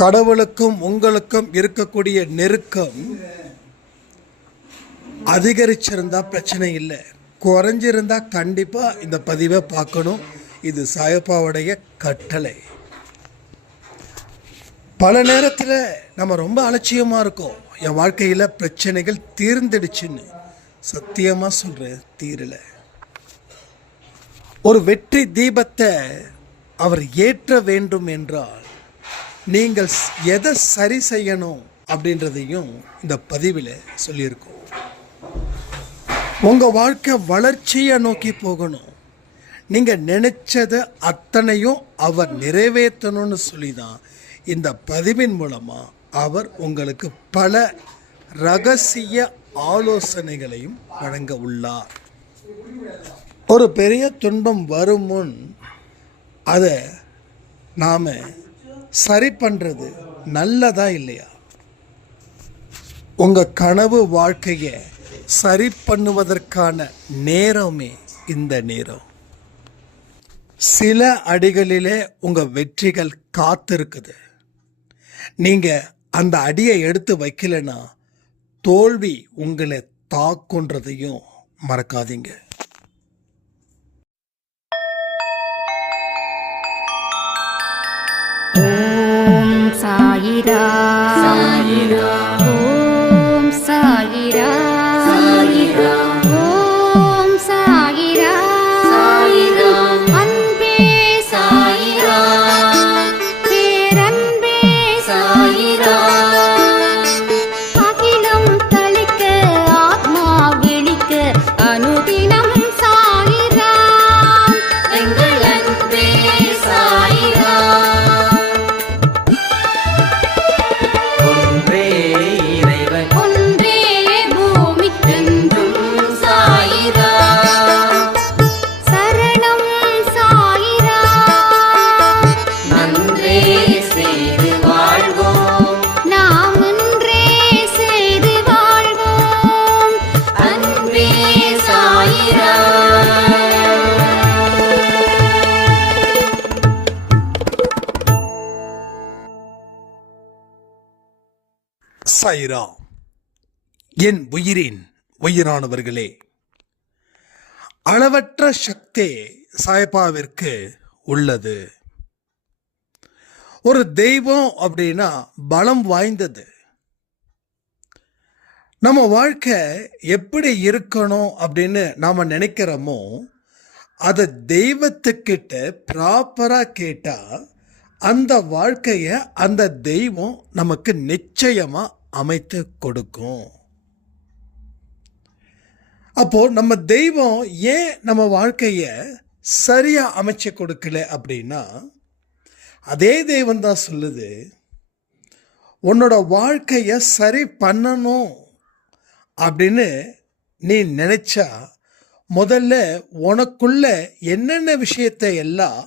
கடவுளுக்கும் உங்களுக்கும் இருக்கக்கூடிய நெருக்கம் அதிகரிச்சிருந்தா பிரச்சனை இல்லை, குறைஞ்சிருந்தா கண்டிப்பாக இந்த பதிவை பார்க்கணும். இது சாயப்பாவுடைய கட்டளை. பல நேரத்தில் நம்ம ரொம்ப அலட்சியமாக இருக்கோம். என் வாழ்க்கையில் பிரச்சனைகள் தீர்ந்துடுச்சுன்னு சத்தியமாக சொல்கிறேன், தீரலை. ஒரு வெற்றி தீபத்தை அவர் ஏற்ற வேண்டும் என்றால் நீங்கள் எதை சரி செய்யணும் அப்படின்றதையும் இந்த பதிவில் சொல்லியிருக்கோம். உங்கள் வாழ்க்கை வளர்ச்சியை நோக்கி போகணும். நீங்கள் நினைச்சதை அத்தனையும் அவர் நிறைவேற்றணும்னு சொல்லி தான் இந்த பதிவின் மூலமாக அவர் உங்களுக்கு பல ரகசிய ஆலோசனைகளையும் வழங்க உள்ளார். ஒரு பெரிய துன்பம் வரும் முன் அதை நாம் சரி பண்ணுறது நல்லதா இல்லையா? உங்கள் கனவு வாழ்க்கையை சரி பண்ணுவதற்கான நேரமே இந்த நேரம். சில அடிகளிலே உங்கள் வெற்றிகள் காத்திருக்குது. நீங்கள் அந்த அடியை எடுத்து வைக்கலைன்னா தோல்வி உங்களை தாக்குன்றதையும் மறக்காதீங்க. ஓம் சாயிரா சாயிரா, ஓம் சாயிரா சாயிரா, ஓம் சாயிரா சாயிரா, அன்பே சாயிரா, பேரன்பே சாயிரா, அகிலம் தளிக்க ஆத்மா விழிக்க அனுதினம் சாயிரா, எங்கள் அன்பே சாயிரா. சாயிரா. என் உயிரின் உயிரானவர்களே, அளவற்ற சக்தி சாயப்பாவிற்கு உள்ளது. ஒரு தெய்வம் அப்படின்னா பலம் வாய்ந்தது. நம்ம வாழ்க்கை எப்படி இருக்கணும் அப்படின்னு நாம் நினைக்கிறோமோ அதை தெய்வத்துக்கிட்ட ப்ராப்பராக கேட்டால் அந்த வாழ்க்கையை அந்த தெய்வம் நமக்கு நிச்சயமாக அமைத்து கொடுக்கும். அப்போ நம்ம தெய்வம் ஏன் நம்ம வாழ்க்கையை சரியா அமைச்சு கொடுக்கல அப்படின்னா, அதே தெய்வம் தான் சொல்லுது, உன்னோட வாழ்க்கையை சரி பண்ணணும் அப்படின்னு நீ நினைச்சா முதல்ல உனக்குள்ள என்னென்ன விஷயத்தை எல்லாம்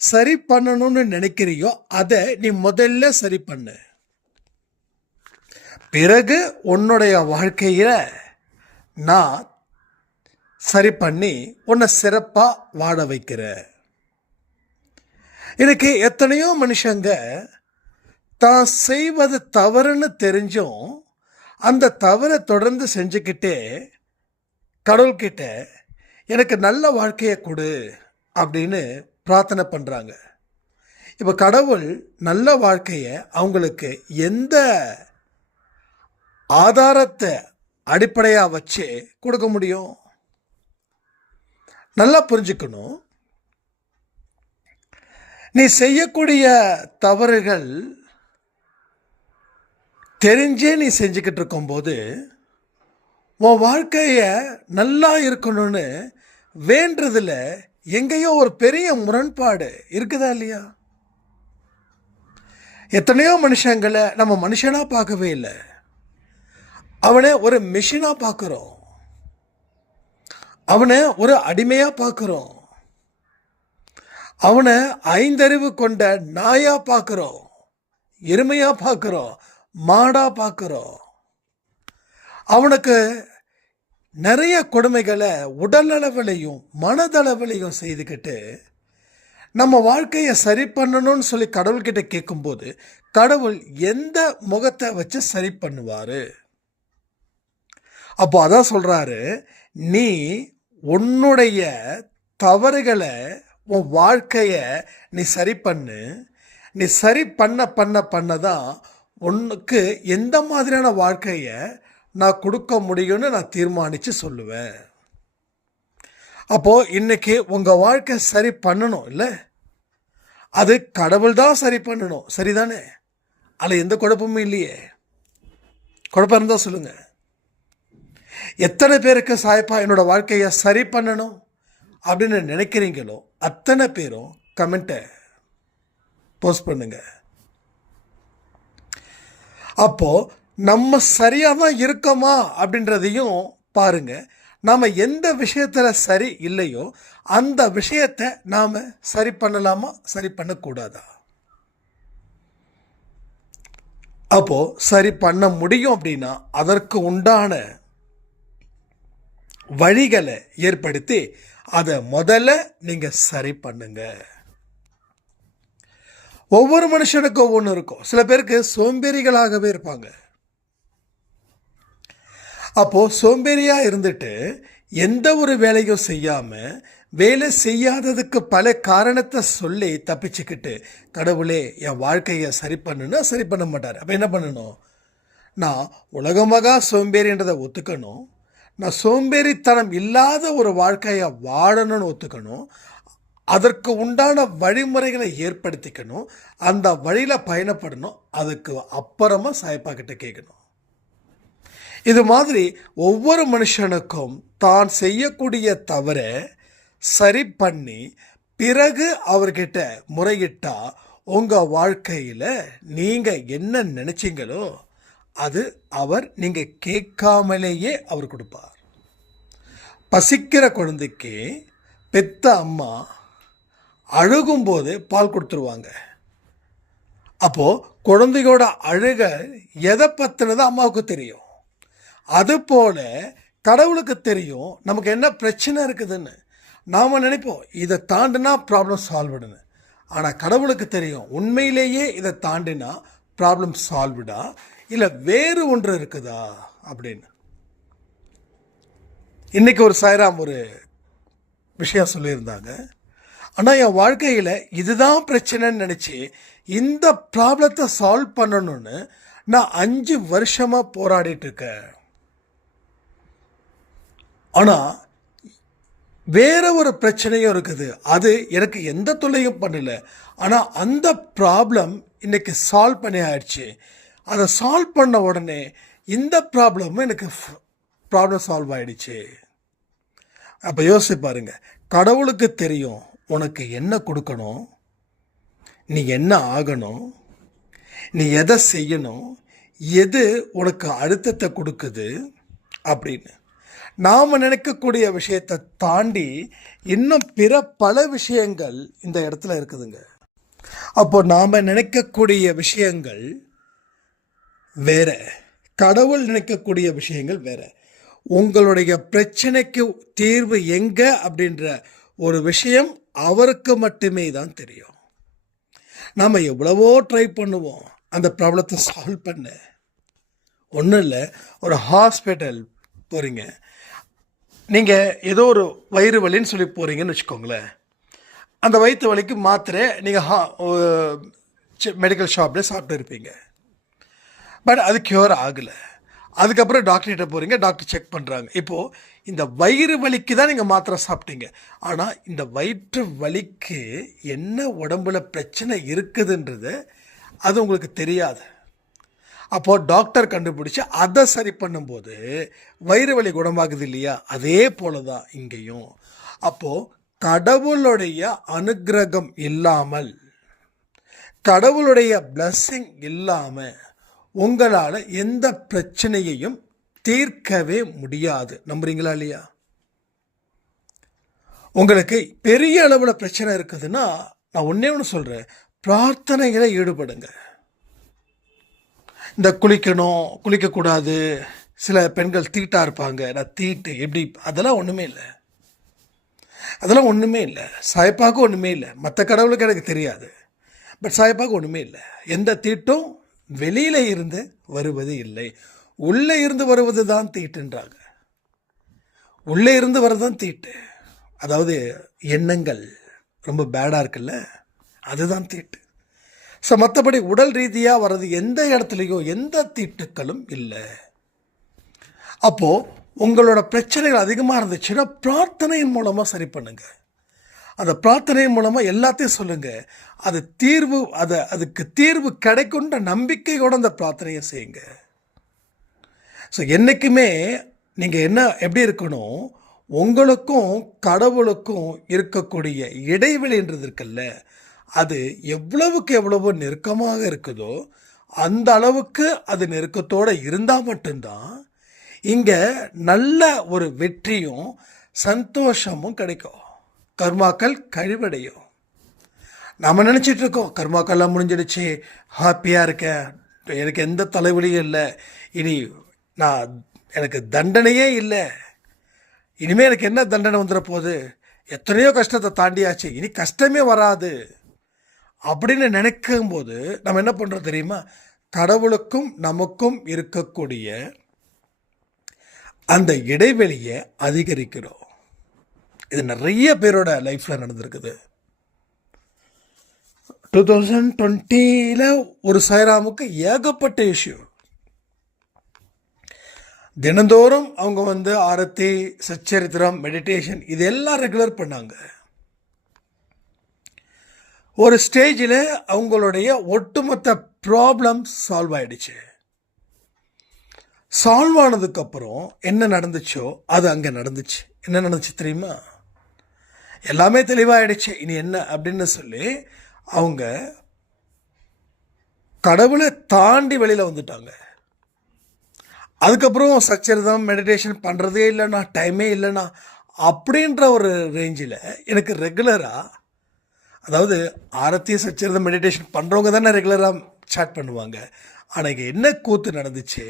சரி பண்ணணும்னு நினைக்கிறியோ அதை நீ முதல்ல சரி பண்ணு. பிறகு உன்னுடைய வாழ்க்கையில் நான் சரி பண்ணி உன்னை சிறப்பாக வாழ வைக்கிறேன். எனக்கு எத்தனையோ மனுஷங்க தான் செய்வது தவறுன்னு தெரிஞ்சும் அந்த தவறை தொடர்ந்து செஞ்சுக்கிட்டே கடவுள்கிட்ட எனக்கு நல்ல வாழ்க்கையை கொடு அப்படின்னு பிரார்த்தனை பண்ணுறாங்க. இப்போ கடவுள் நல்ல வாழ்க்கையை அவங்களுக்கு எந்த ஆதாரத்தை அடிப்படையாக வச்சு கொடுக்க முடியும்? நல்லா புரிஞ்சுக்கணும். நீ செய்யக்கூடிய தவறுகள் தெரிஞ்சே நீ செஞ்சுக்கிட்டு இருக்கும்போது உன் வாழ்க்கையை நல்லா இருக்கணும்னு வேண்டுறதுல எங்கேயோ ஒரு பெரிய முரண்பாடு இருக்குதா இல்லையா? எத்தனையோ மனுஷங்களை நம்ம மனுஷனாக பார்க்கவே இல்லை, அவனை ஒரு மிஷினாக பார்க்குறோம், அவனை ஒரு அடிமையாக பார்க்குறோம், அவனை ஐந்தறிவு கொண்ட நாயாக பார்க்குறோம், எருமையாக பார்க்குறோம், மாடாக பார்க்குறோம். அவனுக்கு நிறைய கொடுமைகளை உடல் அளவிலையும் மனதளவிலையும் செய்துக்கிட்டு நம்ம வாழ்க்கையை சரி பண்ணணும்னு சொல்லி கடவுள்கிட்ட கேட்கும்போது கடவுள் எந்த முகத்தை வச்சு சரி பண்ணுவார்? அப்போ அதான் சொல்கிறாரு, நீ உன்னுடைய தவறுகளை உன் வாழ்க்கையை நீ சரி பண்ணு. நீ சரி பண்ண தான் உனக்கு எந்த மாதிரியான வாழ்க்கையை நான் கொடுக்க முடியும்னு நான் தீர்மானித்து சொல்லுவேன். அப்போது இன்றைக்கி உங்கள் வாழ்க்கை சரி பண்ணணும் இல்லை, அது கடவுள் தான் சரி பண்ணணும், சரிதானே? அதில் எந்த குழப்பமும் இல்லையே. குழப்பம் இருந்தால் சொல்லுங்கள். எத்தனை பேருக்கு சாயப்பா என்னோடய வாழ்க்கையை சரி பண்ணணும் அப்படின்னு நினைக்கிறீங்களோ அத்தனை பேரும் கமெண்ட்டை போஸ்ட் பண்ணுங்க. அப்போது நம்ம சரியாக தான் இருக்கோமா அப்படின்றதையும் பாருங்க. நாம் எந்த விஷயத்தில் சரி இல்லையோ அந்த விஷயத்தை நாம் சரி பண்ணலாமா, சரி பண்ணக்கூடாதா? அப்போது சரி பண்ண முடியும் அப்படின்னா அதற்கு உண்டான வழிகளை ஏற்படுத்தி அதை முதல்ல நீங்கள் சரி பண்ணுங்க. ஒவ்வொரு மனுஷனுக்கும் ஒவ்வொன்று இருக்கும். சில பேருக்கு சோம்பேறிகளாகவே இருப்பாங்க. அப்போது சோம்பேறியாக இருந்துட்டு எந்த ஒரு வேலையும் செய்யாமல் வேலை செய்யாததுக்கு பல காரணத்தை சொல்லி தப்பிச்சுக்கிட்டு கடவுளே என் வாழ்க்கையை சரி பண்ணுன்னா சரி பண்ண மாட்டார். அப்போ என்ன பண்ணணும்? நான் உலகமாக சோம்பேறின்றதை ஒத்துக்கணும். நான் சோம்பேறித்தனம் இல்லாத ஒரு வாழ்க்கையை வாழணும்னு ஒத்துக்கணும். அதற்கு உண்டான வழிமுறைகளை ஏற்படுத்திக்கணும். அந்த வழியில் பயணப்படணும். அதுக்கு அப்புறமா சாயப்பா கிட்ட கேட்கணும். இது மாதிரி ஒவ்வொரு மனுஷனுக்கும் தான் செய்யக்கூடிய தவறை சரி பண்ணி பிறகு அவர்கிட்ட முறையிட்டா உங்கள் வாழ்க்கையில் நீங்கள் என்ன நினச்சிங்களோ அது அவர் நீங்கள் கேட்காமலேயே அவர் கொடுப்பார். பசிக்கிற குழந்தைக்கு பெத்த அம்மா அழுகும்போது பால் கொடுத்துருவாங்க. அப்போது குழந்தையோட அழுக எதை பற்றினது அம்மாவுக்கு தெரியும். அதுபோல் கடவுளுக்கு தெரியும் நமக்கு என்ன பிரச்சனை இருக்குதுன்னு. நாம் நினைப்போம் இதை தாண்டினா ப்ராப்ளம் சால்வ்டுன்னு. ஆனால் கடவுளுக்கு தெரியும் உண்மையிலேயே இதை தாண்டினா ப்ராப்ளம் சால்வ்டா இல்லை வேறு ஒன்று இருக்குதா அப்படின்னு. இன்றைக்கி ஒரு சாய்ராம் ஒரு விஷயம் சொல்லியிருந்தாங்க. ஆனால் என் வாழ்க்கையில் இதுதான் பிரச்சனைன்னு நினச்சி இந்த ப்ராப்ளத்தை சால்வ் பண்ணணும்னு நான் 5 வருஷமாக போராடிட்டுருக்கேன். ஆனால் வேற ஒரு பிரச்சனையும் இருக்குது. அது எனக்கு எந்த தொல்லையும் பண்ணல. ஆனால் அந்த ப்ராப்ளம் இன்னைக்கு சால்வ் பண்ணி ஆயிடுச்சு. அதை சால்வ் பண்ண உடனே இந்த ப்ராப்ளமும் எனக்கு ப்ராப்ளம் சால்வ் ஆயிடுச்சு. அப்போ யோசிச்சு பாருங்க, கடவுளுக்கு தெரியும் உனக்கு என்ன கொடுக்கணும், நீ என்ன ஆகணும், நீ எதை செய்யணும், எது உனக்கு அழுத்தத்தை கொடுக்குது அப்படின்னு. நாம் நினைக்கக்கூடிய விஷயத்தை தாண்டி இன்னும் பிற பல விஷயங்கள் இந்த இடத்துல இருக்குதுங்க. அப்போ நாம் நினைக்கக்கூடிய விஷயங்கள் வேற, கடவுள் நினைக்கக்கூடிய விஷயங்கள் வேற. உங்களுடைய பிரச்சனைக்கு தீர்வு எங்க அப்படின்ற ஒரு விஷயம் அவருக்கு மட்டுமே தான் தெரியும். நாம் எவ்வளவோ ட்ரை பண்ணுவோம் அந்த ப்ராப்ளத்தை சால்வ் பண்ண. ஒன்றும் இல்லை, ஒரு ஹாஸ்பிட்டல் போகிறீங்க, நீங்கள் ஏதோ ஒரு வயிறு வலின்னு சொல்லி போகிறீங்கன்னு வச்சுக்கோங்களேன். அந்த வயிற்று வலிக்கு மாத்திரை நீங்கள் மெடிக்கல் ஷாப்பில் சாப்பிட்டு இருப்பீங்க. பட் அது க்யூர் ஆகலை. அதுக்கப்புறம் டாக்டர்கிட்ட போகிறீங்க, டாக்டர் செக் பண்ணுறாங்க. இப்போது இந்த வயிறு வலிக்கு தான் நீங்கள் மாத்திரை சாப்பிட்டீங்க. ஆனால் இந்த வயிற்று வலிக்கு என்ன உடம்புல பிரச்சனை இருக்குதுன்றது அது உங்களுக்கு தெரியாது. அப்போது டாக்டர் கண்டுபிடிச்சி அதை சரி பண்ணும்போது வயிறு வலி குணமாகுது இல்லையா? அதே போல தான் இங்கேயும். அப்போது கடவுளுடைய அனுக்கிரகம் இல்லாமல், கடவுளுடைய பிளஸ்ஸிங் இல்லாமல் உங்களால் எந்த பிரச்சனையையும் தீர்க்கவே முடியாது. நம்புறீங்களா இல்லையா? உங்களுக்கு பெரிய அளவில் பிரச்சனை இருக்குதுன்னா நான் ஒன்றே ஒன்று சொல்கிறேன், பிரார்த்தனைகளை ஈடுபடுங்க. இந்த குளிக்கணும், குளிக்கக்கூடாது, சில பெண்கள் தீட்டாக இருப்பாங்க, நான் தீட்டு எப்படி, அதெல்லாம் ஒன்றுமே இல்லை. அதெல்லாம் ஒன்றுமே இல்லை. சாயப்பாவுக்கு ஒன்றுமே இல்லை. மற்ற கடவுளுக்கு எனக்கு தெரியாது. பட் சாயப்பாவுக்கு ஒன்றுமே இல்லை. எந்த தீட்டும் வெளியில் இருந்து வருவது இல்லை. உள்ளே இருந்து வருவது தான் தீட்டுன்றாங்க. உள்ளே இருந்து வர்றது தான் தீட்டு. அதாவது எண்ணங்கள் ரொம்ப பேடாக இருக்குல்ல, அதுதான் தீட்டு. ஸோ மற்றபடி உடல் ரீதியாக வர்றது எந்த இடத்துலையும் எந்த தீட்டுக்களும் இல்லை. அப்போது உங்களோட பிரச்சனைகள் அதிகமாக இருந்துச்சுன்னா பிரார்த்தனையின் மூலமாக சரி பண்ணுங்க. அந்த பிரார்த்தனையின் மூலமாக எல்லாத்தையும் சொல்லுங்கள். அது தீர்வு, அதுக்கு தீர்வு கிடைக்குன்ற நம்பிக்கையோடு அந்த பிரார்த்தனையை செய்யுங்க. ஸோ என்றைக்குமே நீங்கள் எப்படி இருக்கணும், உங்களுக்கும் கடவுளுக்கும் இருக்கக்கூடிய இடைவெளின்றது இருக்குல்ல, அது எவ்வளவுக்கு எவ்வளவு நெருக்கமாக இருக்குதோ அந்த அளவுக்கு அது நெருக்கத்தோடு இருந்தால் மட்டும்தான் இங்கே நல்ல ஒரு வெற்றியும் சந்தோஷமும் கிடைக்கும். கர்மாக்கள் கழிவடையும். நம்ம நினச்சிட்டு இருக்கோம் கர்மாக்கள்லாம் முடிஞ்சிடுச்சு, ஹாப்பியாக இருக்கேன், எனக்கு எந்த தலைவலியும் இல்லை, இனி எனக்கு தண்டனையே இல்லை, இனிமேல் எனக்கு என்ன தண்டனை வந்துட போகுது, எத்தனையோ கஷ்டத்தை தாண்டியாச்சு, இனி கஷ்டமே வராது அப்படின்னு நினைக்கும்போது நம்ம என்ன பண்ணுறோம் தெரியுமா, கடவுளுக்கும் நமக்கும் இருக்கக்கூடிய அந்த இடைவெளியை அதிகரிக்கிறோம். இது நிறைய பேரோட லைஃப்பில் நடந்திருக்குது. 2020 ஒரு சாய்ராமுக்கு ஏகப்பட்ட இஷ்யூ. தினந்தோறும் அவங்க ஆரத்தி, சச்சரித்திரம், மெடிடேஷன் இதெல்லாம் ரெகுலர் பண்ணாங்க. ஒரு ஸ்டேஜில் அவங்களுடைய ஒட்டுமொத்த ப்ராப்ளம் சால்வ் ஆயிடுச்சு. சால்வ் ஆனதுக்கப்புறம் என்ன நடந்துச்சோ அது அங்கே நடந்துச்சு. என்ன நடந்துச்சு தெரியுமா, எல்லாமே தெளிவாகிடுச்சு, இனி என்ன அப்படின்னு சொல்லி அவங்க கடவுளை தாண்டி வெளியில் வந்துட்டாங்க. அதுக்கப்புறம் சச்சரிதம் மெடிடேஷன் பண்ணுறதே இல்லைண்ணா, டைமே இல்லைண்ணா அப்படின்ற ஒரு ரேஞ்சில் எனக்கு ரெகுலராக, அதாவது ஆரத்தி சச்சரிதம் மெடிடேஷன் பண்ணுறவங்க தானே ரெகுலராக சாட் பண்ணுவாங்க. ஆனால் இங்கே என்ன கூத்து நடந்துச்சு,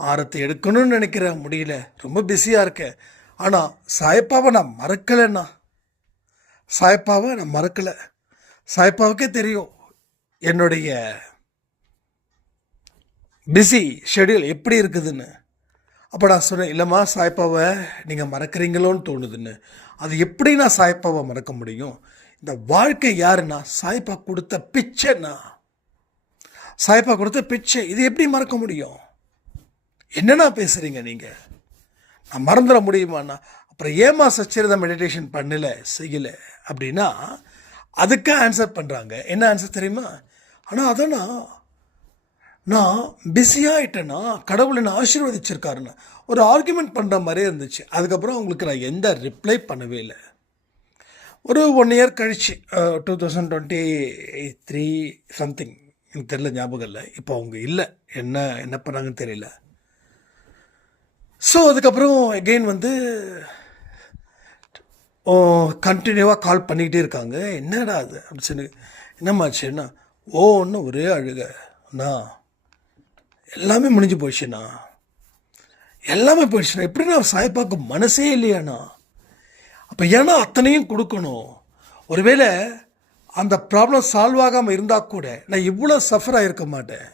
ஆரத்தி எடுக்கணும்னு நினைக்கிற முடியல, ரொம்ப பிஸியாக இருக்கேன், ஆனால் சாயப்பாவை நான் மறக்கலைண்ணா, சாயப்பாவை நான் மறக்கலை, சாயப்பாவுக்கே தெரியும் என்னுடைய பிஸி ஷெடியூல் எப்படி இருக்குதுன்னு. அப்போ நான் சொன்னேன், இல்லைம்மா சாயப்பாவை நீங்கள் மறக்கிறீங்களோன்னு தோணுதுன்னு. அது எப்படி நான் சாயப்பாவை மறக்க முடியும், இந்த வாழ்க்கை யாருன்னா சாயப்பா கொடுத்த பிச்சைண்ணா, சாயப்பா கொடுத்த பிச்சை, இது எப்படி மறக்க முடியும், என்னண்ணா பேசுகிறீங்க நீங்கள், நான் மறந்துட முடியுமாண்ணா. அப்புறம் ஏமா சச்சரிதம் மெடிடேஷன் பண்ணலை செய்யலை அப்படின்னா அதுக்கு ஆன்சர் பண்ணுறாங்க. என்ன ஆன்சர் தெரியுமா, ஆனால் அதானா நான் பிஸியாகிட்டேன்னா கடவுளை நான் ஆசீர்வதிச்சிருக்காருன்னு ஒரு ஆர்குமெண்ட் பண்ணுற மாதிரியே இருந்துச்சு. அதுக்கப்புறம் அவங்களுக்கு நான் எந்த ரிப்ளை பண்ணவே இல்லை. ஒரு 1 இயர் கழிச்சு 2023 சம்திங், எனக்கு தெரியல, ஞாபகம் இல்லை, இப்போ அவங்க இல்லை, என்ன பண்ணாங்கன்னு தெரியல. ஸோ அதுக்கப்புறம் எகெயின் கண்டினியூவாக கால் பண்ணிக்கிட்டே இருக்காங்க. என்னடா அது அப்படின்னு சொல்லி, என்னம்மாச்சுன்னா, ஒன்று ஒரே அழுகண்ணா, எல்லாமே முடிஞ்சு போயிடுச்சுண்ணா, எல்லாமே போயிடுச்சுண்ணா, எப்படின்னா சாய்ப்பாக்கு மனசே இல்லையாண்ணா. அப்போ ஏன்னா அத்தனையும் கொடுக்கணும், ஒருவேளை அந்த ப்ராப்ளம் சால்வ் ஆகாமல் இருந்தால் கூட நான் இவ்வளோ சஃபர் ஆகிருக்க மாட்டேன்.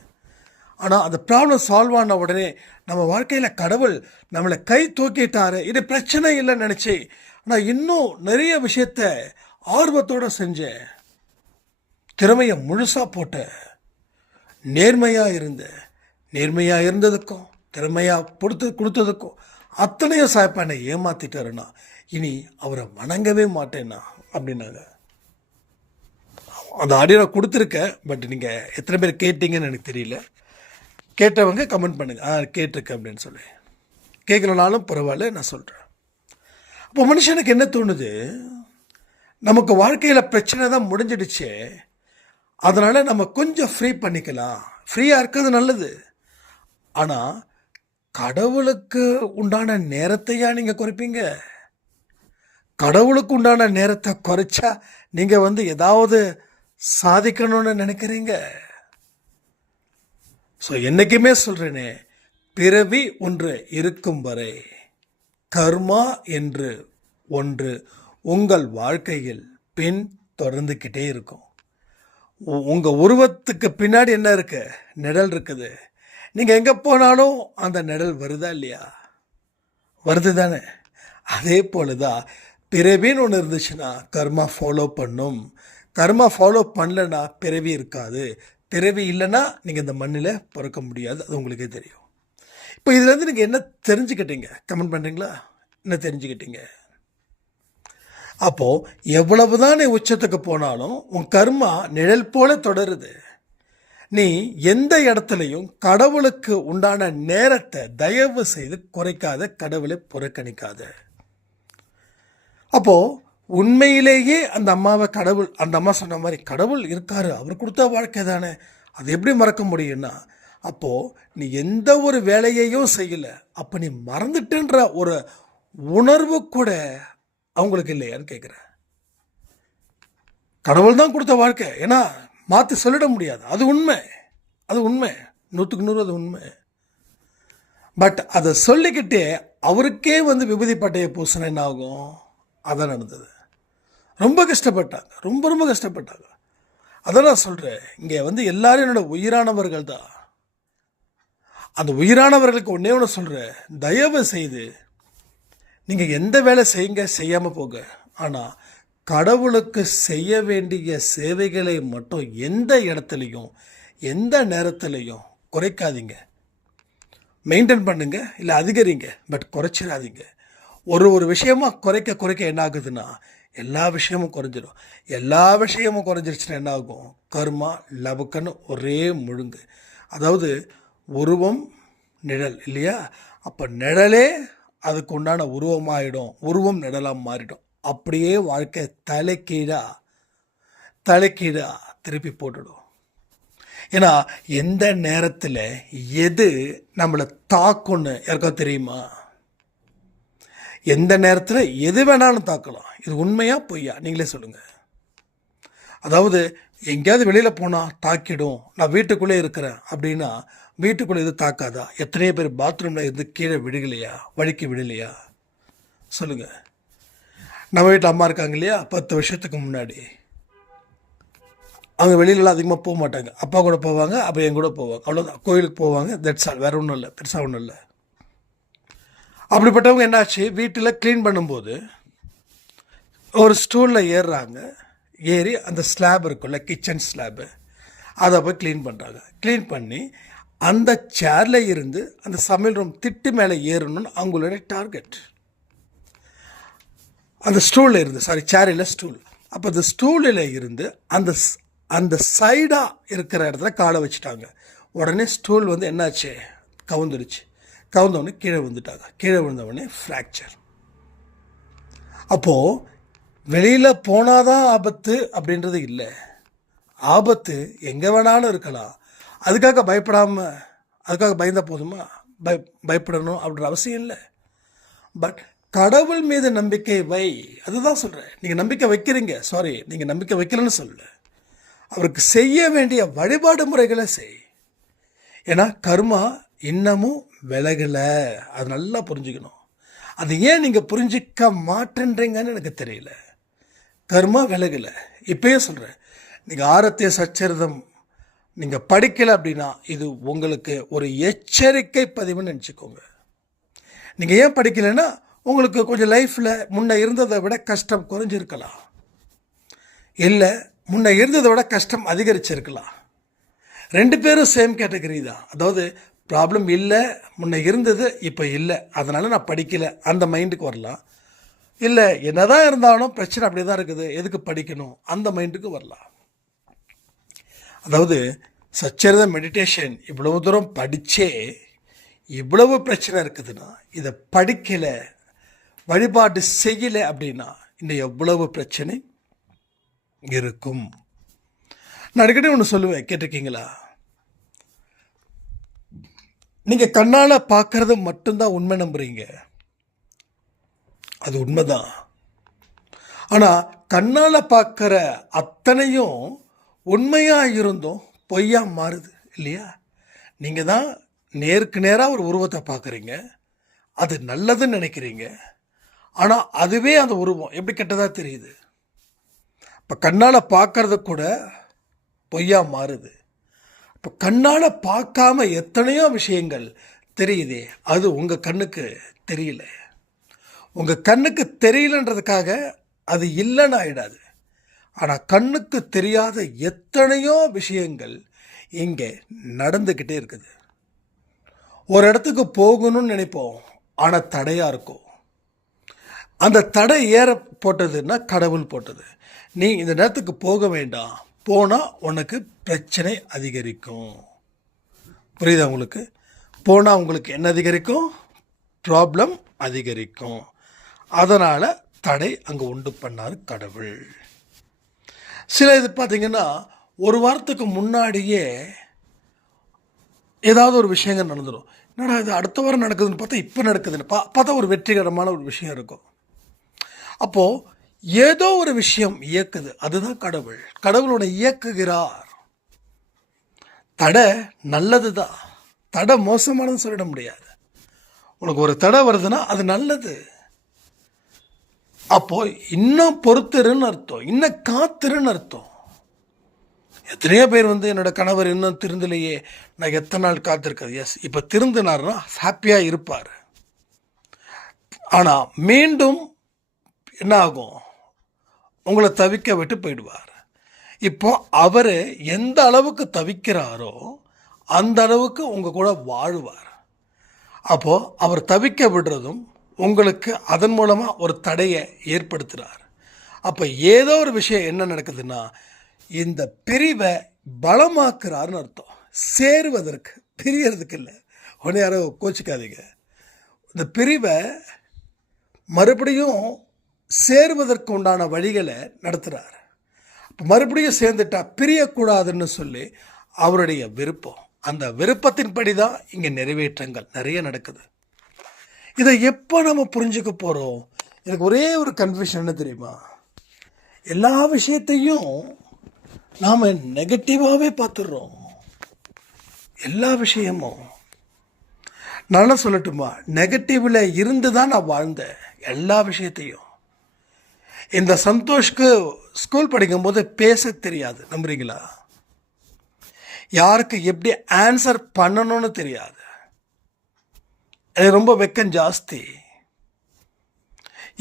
ஆனால் அந்த ப்ராப்ளம் சால்வ் ஆன உடனே நம்ம வாழ்க்கையில் கடவுள் நம்மளை கை தூக்கிட்டாரு, இது பிரச்சனை இல்லைன்னு நினச்சி நான் இன்னும் நிறைய விஷயத்த ஆர்வத்தோடு செஞ்சேன், திறமையை முழுசாக போட்டேன், நேர்மையாக இருந்ததுக்கும் திறமையாக கொடுத்ததுக்கும் அத்தனையும் சாய்ப்பா என்னை ஏமாற்றிட்டாருண்ணா, இனி அவரை வணங்கவே மாட்டேன்னா அப்படின்னாங்க. அந்த ஆடியோ நான் கொடுத்துருக்கேன், பட் நீங்கள் எத்தனை பேர் கேட்டீங்கன்னு எனக்கு தெரியல. கேட்டவங்க கமெண்ட் பண்ணுங்கள், கேட்டிருக்கேன் அப்படின்னு சொல்லி. கேட்கலனாலும் பரவாயில்ல, நான் சொல்கிறேன். அப்போ மனுஷனுக்கு என்ன தோணுது, நமக்கு வாழ்க்கையில் பிரச்சனை தான் முடிஞ்சிடுச்சு, அதனால் நம்ம கொஞ்சம் ஃப்ரீ பண்ணிக்கலாம், ஃப்ரீயாக இருக்கிறது நல்லது. ஆனால் கடவுளுக்கு உண்டான நேரத்தையா நீங்கள் குறைப்பீங்க? கடவுளுக்கு உண்டான நேரத்தை குறைச்சா நீங்கள் ஏதாவது சாதிக்கணும்னு நினைக்கிறீங்க. ஸோ என்றைக்குமே சொல்கிறேனே, பிறவி ஒன்று இருக்கும் வரை கர்மா என்று ஒன்று உங்கள் வாழ்க்கையில் பின் தொடர்ந்துக்கிட்டே இருக்கும். உங்கள் உருவத்துக்கு பின்னாடி என்ன இருக்கு? நிழல் இருக்குது. நீங்கள் எங்கே போனாலும் அந்த நிழல் வருதா இல்லையா? வருது தானே? அதே போல தான் பிறவின்னு ஒன்று இருந்துச்சுன்னா கர்மா ஃபாலோ பண்ணும். கர்மா ஃபாலோ பண்ணலன்னா பிறவி இருக்காது. பிறவி இல்லைன்னா நீங்கள் இந்த மண்ணில் பிறக்க முடியாது. அது உங்களுக்கே தெரியும். இப்போ இதுலேருந்து நீங்கள் என்ன தெரிஞ்சுக்கிட்டீங்க? கமெண்ட் பண்ணுறீங்களா? என்ன தெரிஞ்சுக்கிட்டீங்க? அப்போது எவ்வளவு தான் நீ உச்சத்துக்கு போனாலும் உன் கர்மா நிழல் போல தொடருது. நீ எந்த இடத்துலையும் கடவுளுக்கு உண்டான நேரத்தை தயவு செய்து குறைக்காத, கடவுளை புறக்கணிக்காத. அப்போது உண்மையிலேயே அந்த அம்மாவை கடவுள், அந்த அம்மா சொன்ன மாதிரி கடவுள் இருக்காரு, அவர் கொடுத்த வாழ்க்கை தானே, அது எப்படி மறக்க முடியும்னா, அப்போது நீ எந்த ஒரு வேலையையும் செய்யலை, அப்போ நீ மறந்துட்டுன்ற ஒரு உணர்வு கூட அவங்களுக்கு இல்லையான்னு கேட்குறேன். கடவுள் தான் கொடுத்த வாழ்க்கை, ஏன்னா மாற்றி சொல்லிட முடியாது. அது உண்மை, அது உண்மை, 100க்கு 100 அது உண்மை. பட் அதை சொல்லிக்கிட்டே அவருக்கே விபூதி பட்டையை பூசினா என்ன ஆகும்? அதான் நடந்தது. ரொம்ப கஷ்டப்பட்டாங்க, ரொம்ப ரொம்ப கஷ்டப்பட்டாங்க. அதான் நான் சொல்கிறேன், இங்கே எல்லாரும் என்னோட உயிரானவர்கள் தான். அந்த உயிரானவர்களுக்கு ஒன்றே ஒன்று சொல்கிறேன், தயவு செய்து நீங்கள் எந்த வேலை செய்யுங்க, செய்யாமல் போங்க, ஆனால் கடவுளுக்கு செய்ய வேண்டிய சேவைகளை மட்டும் எந்த இடத்துலையும் எந்த நேரத்துலையும் குறைக்காதீங்க. மெயின்டைன் பண்ணுங்க, இல்லை அதிகரிங்க, பட் குறைச்சிடாதீங்க. ஒரு விஷயமா குறைக்க குறைக்க என்ன ஆகுதுன்னா எல்லா விஷயமும் குறைஞ்சிடும். எல்லா விஷயமும் குறைஞ்சிருச்சுன்னா என்ன ஆகும்? கர்மா லபக்கன்னு ஒரே முழுங்கு. அதாவது உருவம் நிழல் இல்லையா? அப்போ நிழலே அதுக்கு உண்டான உருவமாயிடும், உருவம் நிழலாக மாறிடும். அப்படியே வாழ்க்கை தலைக்கீழா திருப்பி போட்டுடும். ஏன்னா எந்த நேரத்தில் எது நம்மளை தாக்கும்னு யாருக்காவது தெரியுமா? எந்த நேரத்தில் எது வேணாலும் தாக்கலாம். இது உண்மையா பொய்யா நீங்களே சொல்லுங்கள். அதாவது எங்கேயாவது வெளியில் போனால் தாக்கிடும், நான் வீட்டுக்குள்ளே இருக்கிறேன் அப்படின்னா வீட்டுக்குள்ளே எது தாக்காதா? எத்தனையோ பேர் பாத்ரூமில் இருந்து கீழே விழுகலையா, வழுக்கி விடலையா? சொல்லுங்கள். நம்ம வீட்டில் அம்மா இருக்காங்க இல்லையா, 10 வருஷத்துக்கு முன்னாடி அவங்க வெளியிலலாம் அதிகமாக போக மாட்டாங்க. அப்பா கூட போவாங்க, அப்போ என் கூட போவாங்க, அவ்வளோதான். கோயிலுக்கு போவாங்க, தட்ஸ் ஆல், வேறு ஒன்றும் இல்லை, பெருசாக ஒன்றும் இல்லை. அப்படிப்பட்டவங்க என்னாச்சு, வீட்டில் க்ளீன் பண்ணும்போது ஒரு ஸ்டூலில் ஏறுறாங்க. ஏறி அந்த ஸ்லாப் இருக்குல்ல, கிச்சன் ஸ்லாபு, அதை போய் க்ளீன் பண்ணுறாங்க. க்ளீன் பண்ணி அந்த சேரில் இருந்து அந்த சமையல் ரூம் திட்டு மேலே ஏறணும்னு அவங்களுடைய டார்கெட். அந்த ஸ்டூலில் இருந்து, சேரில் ஸ்டூல், அப்போ அந்த ஸ்டூலில் இருந்து அந்த சைடாக இருக்கிற இடத்துல காலை வச்சுட்டாங்க. உடனே ஸ்டூல் என்னாச்சு, கவுந்துருச்சு. கவுந்தவொடனே கீழே விழுந்துட்டாங்க. கீழே விழுந்தவொடனே ஃப்ராக்சர். அப்போது வெளியில் போனாதான் ஆபத்து அப்படின்றது இல்லை. ஆபத்து எங்கே வேணாலும் இருக்கலாம். அதுக்காக பயப்படாமல், அதுக்காக பயந்த போதுமா? பயப்படணும் அப்படின்ற அவசியம் இல்லை. பட் கடவுள் மீது நம்பிக்கை வை, அதுதான் சொல்கிறேன். நீங்கள் நம்பிக்கை வைக்கிறீங்க, நீங்கள் நம்பிக்கை வைக்கலன்னு சொல்லலை, அவருக்கு செய்ய வேண்டிய வழிபாடு முறைகளை செய். ஏன்னா கர்மா இன்னமும் விலகலை, அது நல்லா புரிஞ்சுக்கணும். அது ஏன் நீங்கள் புரிஞ்சிக்க மாட்டேன்றீங்கன்னு எனக்கு தெரியல. கர்மா விலகலை. இப்பயே சொல்கிறேன், நீங்கள் ஆரத்திய சச்சரிதம் நீங்கள் படிக்கலை அப்படின்னா இது உங்களுக்கு ஒரு எச்சரிக்கை பதிவுன்னு நினச்சிக்கோங்க. நீங்கள் ஏன் படிக்கலைன்னா உங்களுக்கு கொஞ்சம் லைஃப்பில் முன்ன இருந்ததை விட கஷ்டம் குறைஞ்சிருக்கலாம், இல்லை முன்ன இருந்ததை விட கஷ்டம் அதிகரிச்சிருக்கலாம். 2 பேரும் சேம் கேட்டகரி தான். அதாவது ப்ராப்ளம் இல்லை, முன்ன இருந்தது இப்போ இல்லை, அதனால் நான் படிக்கலை, அந்த மைண்டுக்கு வரலாம். இல்லை என்னதான் இருந்தாலும் பிரச்சனை அப்படியே தான் இருக்குது, எதுக்கு படிக்கணும், அந்த மைண்டுக்கு வரலாம். அதாவது சச்சரித மெடிடேஷன் இவ்வளவு தூரம் படித்தே இவ்வளவு பிரச்சனை இருக்குதுன்னா, இதை படிக்கலை, வழிபாடு செய்யலை அப்படின்னா இன்னும் எவ்வளவு பிரச்சனை இருக்கும். நான் அடிக்கடி ஒன்று சொல்லுவேன், கேட்டிருக்கீங்களா? நீங்கள் கண்ணால் பார்க்கறது மட்டும்தான் உண்மை நம்புறீங்க, அது உண்மைதான். ஆனால் கண்ணால் பார்க்குற அத்தனையும் உண்மையாக இருந்தும் பொய்யா மாறுது இல்லையா? நீங்கள் தான் நேருக்கு நேராக ஒரு உருவத்தை பார்க்குறீங்க, அது நல்லதுன்னு நினைக்கிறீங்க, ஆனால் அதுவே அந்த உருவம் எப்படி கெட்டதாக தெரியுது. இப்போ கண்ணால் பார்க்கறது கூட பொய்யா மாறுது. இப்போ கண்ணால் பார்க்காம எத்தனையோ விஷயங்கள் தெரியுதே, அது உங்கள் கண்ணுக்கு தெரியல. உங்கள் கண்ணுக்கு தெரியலன்றதுக்காக அது இல்லைன்னு ஆயிடாது. ஆனால் கண்ணுக்கு தெரியாத எத்தனையோ விஷயங்கள் இங்கே நடந்துக்கிட்டே இருக்குது. ஒரு இடத்துக்கு போகணும்னு நினைப்போம், ஆனால் தடையாக இருக்கும். அந்த தடை ஏற போட்டதுன்னா கடவுள் போட்டது. நீ இந்த நேரத்துக்கு போக வேண்டாம், போனால் உனக்கு பிரச்சனை அதிகரிக்கும். புரியுதா உங்களுக்கு? போனால் உங்களுக்கு என்ன அதிகரிக்கும்? ப்ராப்ளம் அதிகரிக்கும். அதனால் தடை அங்கே உண்டு பண்ணார் கடவுள். சில இது பார்த்தீங்கன்னா ஒரு வாரத்துக்கு முன்னாடியே ஏதாவது ஒரு விஷயங்கள் நடந்துடும். என்னடா இது அடுத்த வாரம் நடக்குதுன்னு பார்த்தா இப்போ நடக்குதுன்னு பார்த்தா ஒரு வெற்றிகரமான ஒரு விஷயம் இருக்கும். அப்போது ஏதோ ஒரு விஷயம் இயக்குது, அதுதான் கடவுள். கடவுளோட இயக்குகிறார். தடை நல்லது தான், தடை மோசமானதுன்னு சொல்லிட முடியாது. உனக்கு ஒரு தடை வருதுன்னா அது நல்லது. அப்போ இன்னும் பொறுத்திருன்னு அர்த்தம், இன்னும் காத்திருன்னு அர்த்தம். எத்தனையோ பேர் என்னோட கணவர் இன்னும் திருந்தலையே, நான் எத்தனை நாள் காத்திருக்காது. எஸ், இப்போ திருந்தினார்னா ஹாப்பியாக இருப்பார். ஆனால் மீண்டும் என்ன ஆகும்? உங்களை தவிக்க விட்டு போயிடுவார். இப்போ அவர் எந்த அளவுக்கு தவிக்கிறாரோ அந்த அளவுக்கு உங்கள் கூட வாழ்வார். அப்போது அவர் தவிக்க விடுறதும் உங்களுக்கு அதன் மூலமாக ஒரு தடையை ஏற்படுத்துகிறார். அப்போ ஏதோ ஒரு விஷயம் என்ன நடக்குதுன்னா இந்த பிரிவை பலமாக்குறாருன்னு அர்த்தம். சேருவதற்கு, பிரியறதுக்கு இல்லை. உடனே யாரோ கோச்சிக்காதீங்க. இந்த பிரிவை மறுபடியும் சேருவதற்கு உண்டான வழிகளை நடத்துகிறார். இப்போ மறுபடியும் சேர்ந்துட்டா பிரியக்கூடாதுன்னு சொல்லி அவருடைய விருப்பம், அந்த விருப்பத்தின்படி தான் இங்கே நிறைவேற்றங்கள் நிறைய நடக்குது. இதை எப்போ நம்ம புரிஞ்சுக்க போகிறோம்? எனக்கு ஒரே ஒரு கன்ஃபியூஷன் என்ன தெரியுமா? எல்லா விஷயத்தையும் நாம் நெகட்டிவாகவே பார்த்துடுறோம். எல்லா விஷயமும் நான் என்ன சொல்லட்டுமா, நெகட்டிவில் இருந்து தான் நான் வாழ்ந்தேன். எல்லா விஷயத்தையும். இந்த சந்தோஷ்க்கு ஸ்கூல் படிக்கும்போது பேச தெரியாது, நம்புறீங்களா? யாருக்கு எப்படி ஆன்சர் பண்ணணும்னு தெரியாது. எனக்கு ரொம்ப வெக்கம் ஜாஸ்தி.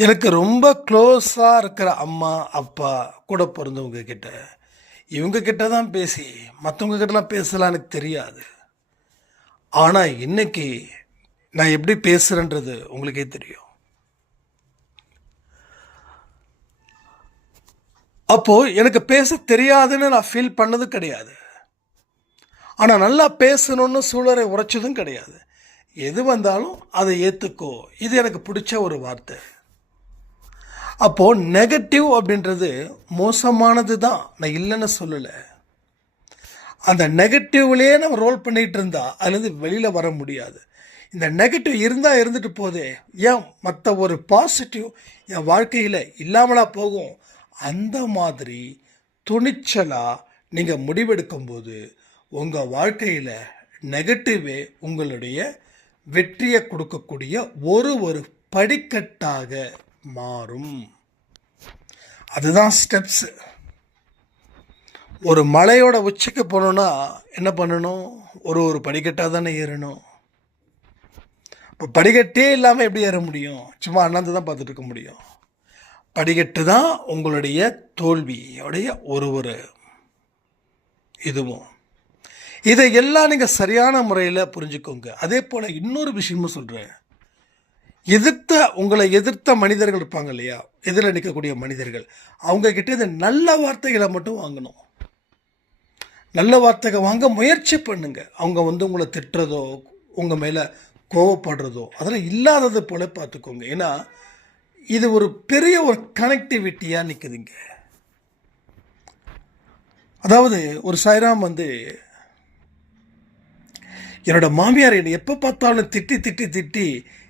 எனக்கு ரொம்ப க்ளோஸாக இருக்கிற அம்மா அப்பா கூட பிறந்தவங்க கிட்ட, இவங்க கிட்ட தான் பேசி மற்றவங்க கிட்டலாம் பேசலாம் எனக்கு தெரியாது. ஆனால் இன்னைக்கு நான் எப்படி பேசுகிறேன்றது உங்களுக்கே தெரியும். அப்போது எனக்கு பேச தெரியாதுன்னு நான் ஃபீல் பண்ணது கிடையாது. ஆனால் நல்லா பேசணுன்னு சூழலை உரைச்சதும் கிடையாது. எது வந்தாலும் அதை ஏற்றுக்கோ, இது எனக்கு பிடிச்ச ஒரு வார்த்தை. அப்போது நெகட்டிவ் அப்படின்றது மோசமானது தான், நான் இல்லைன்னு சொல்லலை. அந்த நெகட்டிவ்லேயே நம்ம ரோல் பண்ணிகிட்டு இருந்தால் அதுலேருந்து வெளியில் வர முடியாது. இந்த நெகட்டிவ் இருந்தால் இருந்துட்டு போதே, ஏன் மற்ற ஒரு பாசிட்டிவ் என் வாழ்க்கையில் இல்லாமலா போகும்? அந்த மாதிரி துணிச்சலாக நீங்கள் முடிவெடுக்கும்போது உங்கள் வாழ்க்கையில் நெகட்டிவே உங்களுடைய வெற்றியை கொடுக்கக்கூடிய ஒரு படிக்கட்டாக மாறும். அதுதான் ஸ்டெப்ஸு. ஒரு மலையோட உச்சிக்கு போகணுன்னா என்ன பண்ணணும்? ஒரு படிக்கட்டாக தானே ஏறணும். இப்போ படிக்கட்டே இல்லாமல் எப்படி ஏற முடியும்? சும்மா அண்ணாந்து தான் பார்த்துட்டு இருக்க முடியும். படிக்கட்டு தான் உங்களுடைய தோல்வியோடைய ஒரு இதுவும். இதையெல்லாம் நீங்கள் சரியான முறையில் புரிஞ்சுக்கோங்க. அதே போல் இன்னொரு விஷயமும் சொல்கிறேன். உங்களை எதிர்த்த மனிதர்கள் இருப்பாங்க இல்லையா, எதிரில் நிற்கக்கூடிய மனிதர்கள், அவங்கக்கிட்ட இந்த நல்ல வார்த்தைகளை மட்டும் வாங்கணும். நல்ல வார்த்தைகள் வாங்க முயற்சி பண்ணுங்க. அவங்க உங்களை திட்டுறதோ உங்கள் மேலே கோவப்படுறதோ அதெல்லாம் இல்லாதது போல பார்த்துக்கோங்க. ஏன்னா இது ஒரு பெரிய ஒரு கனெக்டிவிட்டியாக நிற்குதுங்க. அதாவது ஒரு சாய்ராம் என்னோட மாமியார் என்னை எப்போ பார்த்தாலும் திட்டி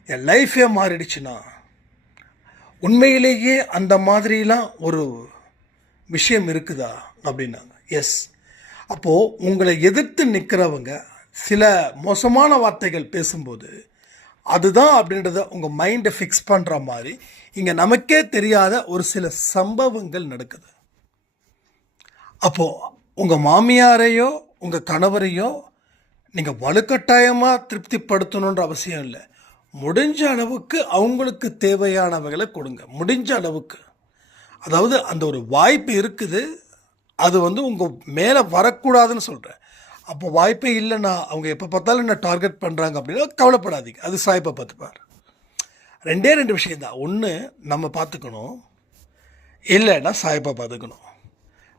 என் லைஃபே மாறிடுச்சுன்னா, உண்மையிலேயே அந்த மாதிரிலாம் ஒரு விஷயம் இருக்குதா அப்படின்னாங்க. எஸ். அப்போது உங்களை எதிர்த்து நிற்கிறவங்க சில மோசமான வார்த்தைகள் பேசும்போது அதுதான் அப்படின்றத உங்கள் மைண்டை ஃபிக்ஸ் பண்ணுற மாதிரி இங்கே நமக்கே தெரியாத ஒரு சில சம்பவங்கள் நடக்குது. அப்போது உங்கள் மாமியாரையோ உங்கள் கணவரையோ நீங்கள் வலுக்கட்டாயமாக திருப்திப்படுத்தணுன்ற அவசியம் இல்லை. முடிஞ்ச அளவுக்கு அவங்களுக்கு தேவையானவைகளை கொடுங்க. முடிஞ்ச அளவுக்கு, அதாவது அந்த ஒரு வாய்ப்பு இருக்குது, அது உங்கள் மேலே வரக்கூடாதுன்னு சொல்கிறேன். அப்போ வாய்ப்பே இல்லைன்னா அவங்க எப்போ பார்த்தாலும் என்ன டார்கெட் பண்ணுறாங்க அப்படின்னா கவலைப்படாதீங்க, அது சாய்ப்பை பார்த்துப்பார். ரெண்டு விஷயந்தான். ஒன்று நம்ம பார்த்துக்கணும், இல்லைன்னா சாய்ப்பை பார்த்துக்கணும்.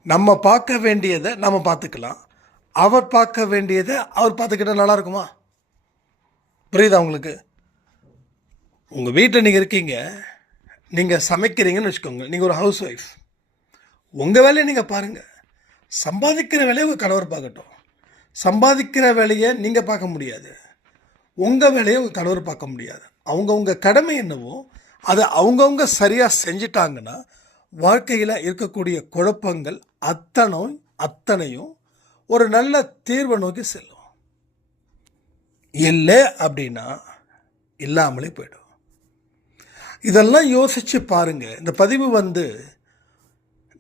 நம்ம பார்க்க வேண்டியதை நம்ம பார்த்துக்கலாம், அவர் பார்க்க வேண்டியதை அவர் பார்த்துக்கிட்டால் நல்லா இருக்குமா? புரியுதா உங்களுக்கு? உங்கள் வீட்டில் நீங்கள் இருக்கீங்க, நீங்கள் சமைக்கிறீங்கன்னு வச்சுக்கோங்க, நீங்கள் ஒரு ஹவுஸ் ஒய்ஃப், உங்கள் வேலையை நீங்கள் பாருங்கள். சம்பாதிக்கிற வேலையை உங்கள் கணவர் பார்க்கட்டும். சம்பாதிக்கிற வேலையை நீங்கள் பார்க்க முடியாது, உங்கள் வேலையை உங்கள் கணவர் பார்க்க முடியாது. அவங்கவுங்க கடமை என்னவோ அதை அவங்கவுங்க சரியாக செஞ்சிட்டாங்கன்னா வாழ்க்கையில் இருக்கக்கூடிய குழப்பங்கள் அத்தனையும் ஒரு நல்ல தீர்வை நோக்கி செல்லும். இல்லை அப்படின்னா இல்லாமலே போய்டும். இதெல்லாம் யோசித்து பாருங்கள். இந்த பதிவு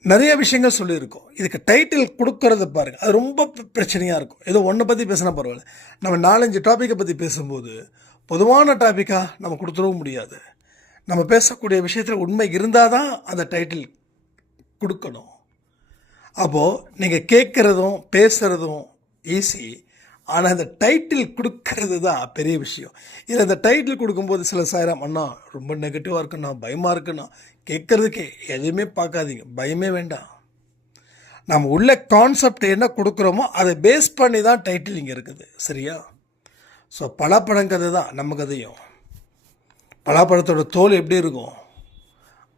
நிறைய விஷயங்கள் சொல்லியிருக்கோம். இதுக்கு டைட்டில் கொடுக்கறத பாருங்கள், அது ரொம்ப பிரச்சனையாக இருக்கும். ஏதோ ஒன்றை பற்றி பேசினா பரவாயில்ல, நம்ம 4-5 டாப்பிக்கை பற்றி பேசும்போது பொதுவான டாப்பிக்காக நம்ம கொடுத்துடவும் முடியாது. நம்ம பேசக்கூடிய விஷயத்தில் உண்மை இருந்தால் தான் அந்த டைட்டில் கொடுக்கணும். அப்போது நீங்கள் கேட்குறதும் பேசுகிறதும் ஈஸி, ஆனால் இந்த டைட்டில் கொடுக்கறது தான் பெரிய விஷயம். இதில் இந்த டைட்டில் கொடுக்கும்போது சில சாயிரம், அண்ணா ரொம்ப நெகட்டிவாக இருக்குண்ணா, பயமாக இருக்குண்ணா, கேட்குறதுக்கே எதுவுமே பார்க்காதீங்க, பயமே வேண்டாம். நம்ம உள்ள கான்செப்ட் என்ன கொடுக்குறோமோ அதை பேஸ் பண்ணி தான் டைட்டில் இங்கே இருக்குது, சரியா? ஸோ பலாப்பழங்கதை தான் நம்ம கதையும். பலாப்பழத்தோட தோல் எப்படி இருக்கும்,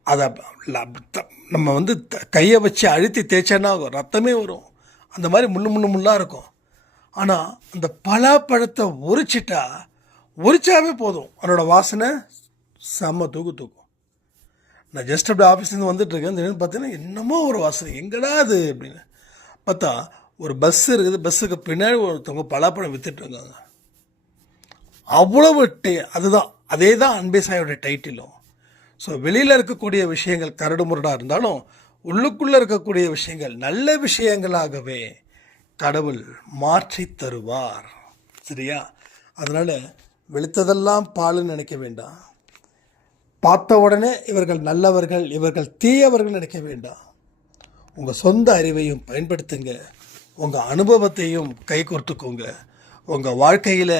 அதை நம்ம கையை வச்சு அழுத்தி தேய்ச்சேன்னா ரத்தமே வரும், அந்த மாதிரி முள்ளாக இருக்கும். ஆனால் அந்த பலாப்பழத்தை உரிச்சாவே போதும், அதனோட வாசனை செம்ம தூக்கும். நான் ஜஸ்ட் அப்படி ஆஃபீஸ்லேருந்து வந்துட்டுருக்கேன், திடீர்னு பார்த்தீங்கன்னா என்னமோ ஒரு வாசனை, எங்கடா அது அப்படின்னு பார்த்தா ஒரு பஸ் இருக்குது, பஸ்ஸுக்கு பின்னாடி ஒருத்தவங்க பலாப்பழம் விற்றுட்ருக்காங்க. அவ்வளவு அதே தான் அன்பே சாயோட டைட்டிலும். ஸோ வெளியில் இருக்கக்கூடிய விஷயங்கள் கரடு முரடாக இருந்தாலும் உள்ளுக்குள்ளே இருக்கக்கூடிய விஷயங்கள் நல்ல விஷயங்களாகவே கடவுள் மாற்றி தருவார், சரியா? அதனால் வெளுத்ததெல்லாம் பாலுன்னு நினைக்க வேண்டாம், பார்த்த உடனே இவர்கள் நல்லவர்கள் இவர்கள் தீயவர்கள் நினைக்க வேண்டாம். உங்கள் சொந்த அறிவையும் பயன்படுத்துங்க, உங்கள் அனுபவத்தையும் கை கோர்த்துக்கோங்க. உங்கள் வாழ்க்கையில்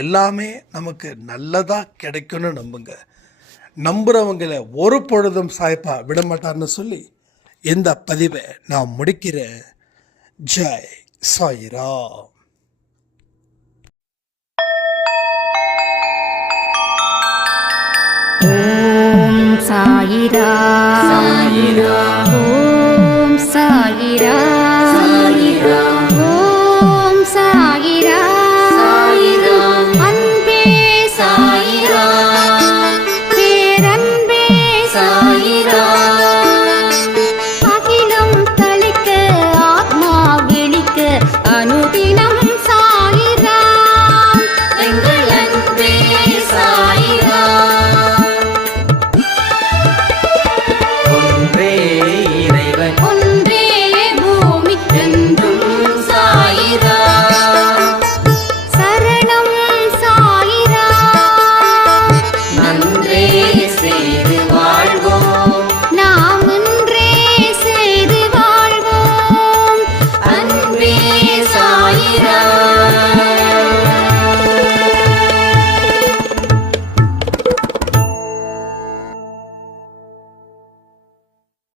எல்லாமே நமக்கு நல்லதாக கிடைக்கும்னு நம்புங்க. நம்புகிறவங்களை ஒரு பொழுதும் சாய்ப்பா விடமாட்டார்னு சொல்லி இந்த பதிவை நான் முடிக்கிறேன். ஜெய் சாய்ராம். ஓம் சாய்ராம்.